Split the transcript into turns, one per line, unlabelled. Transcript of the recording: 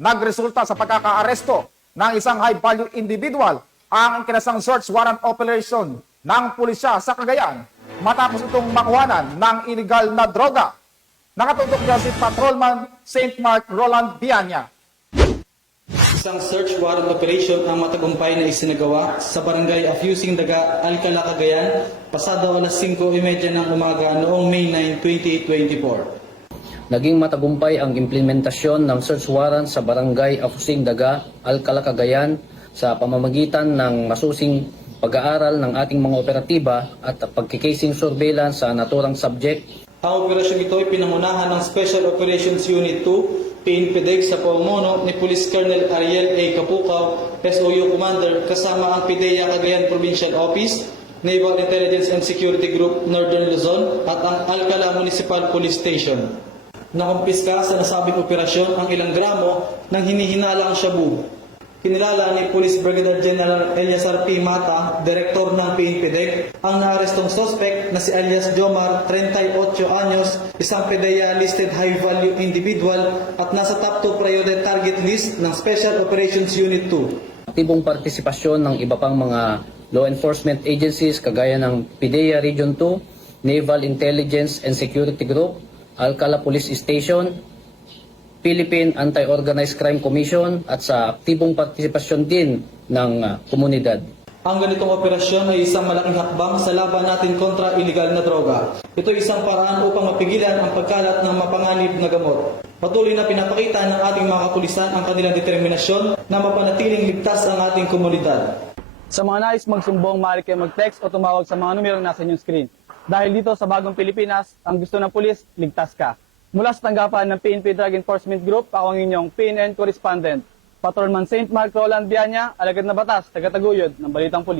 nagresulta sa pagkakaaresto ng isang high-value individual ang kinasang search warrant operation ng pulisya sa Cagayan matapos itong makuhanan ng illegal na droga. Nakatutok niya si Patrolman St. Mark Roland Bianya.
Isang search warrant operation ang matagumpay na isinagawa sa barangay Afusing Daga, Alcala, Cagayan, pasado alas 5.30 ng umaga noong May 9, 2024.
Naging matagumpay ang implementasyon ng search warrant sa barangay Afusing Daga, Alcala, Cagayan sa pamamagitan ng masusing pag-aaral ng ating mga operatiba at pagkikasing surveillance sa naturang subject
Ang operasyon ito ay pinangunahan ng Special Operations Unit 2, PNPDEG sa pamumuno ni Police Colonel Ariel A. Kapukaw, SOU Commander, kasama ang PIDEA Cagayan Provincial Office, Naval Intelligence and Security Group Northern Luzon at ang Alcala Municipal Police Station. Nakumpiska sa nasabing operasyon ang ilang gramo ng hinihinalang shabu. Kinilala ni Police Brigadier General Eliasar P. Mata, Direktor ng PNPDEC, ang naarestong suspect na si alias Jomar, 38 anyos, isang PDEA listed high-value individual at nasa top 2 priority target list ng Special Operations Unit 2.
aktibong partisipasyon ng iba pang mga law enforcement agencies kagaya ng PIDEA Region 2, Naval Intelligence and Security Group, Alcala Police Station, Philippine Anti-Organized Crime Commission at sa aktibong partisipasyon din ng ah, komunidad.
Ang ganitong operasyon ay isang malaking hakbang sa laban natin kontra iligal na droga. Ito ay isang paraan upang mapigilan ang pagkalat ng mapanganib na gamot. Patuloy na pinapakita ng ating mga kapulisan ang kanilang determinasyon na mapanatiling ligtas ang ating komunidad.
Sa mga nais magsumbong, maaari kayo mag-text o tumawag sa mga numero nasa inyong screen. Dahil dito sa bagong Pilipinas, ang gusto ng pulis, ligtas ka. Mula sa tanggapan ng PNP Drug Enforcement Group, ako ang inyong PNN correspondent, Patrolman St. Mark Roland Bianya, alagad na batas, tagataguyod ng Balitang Pulis.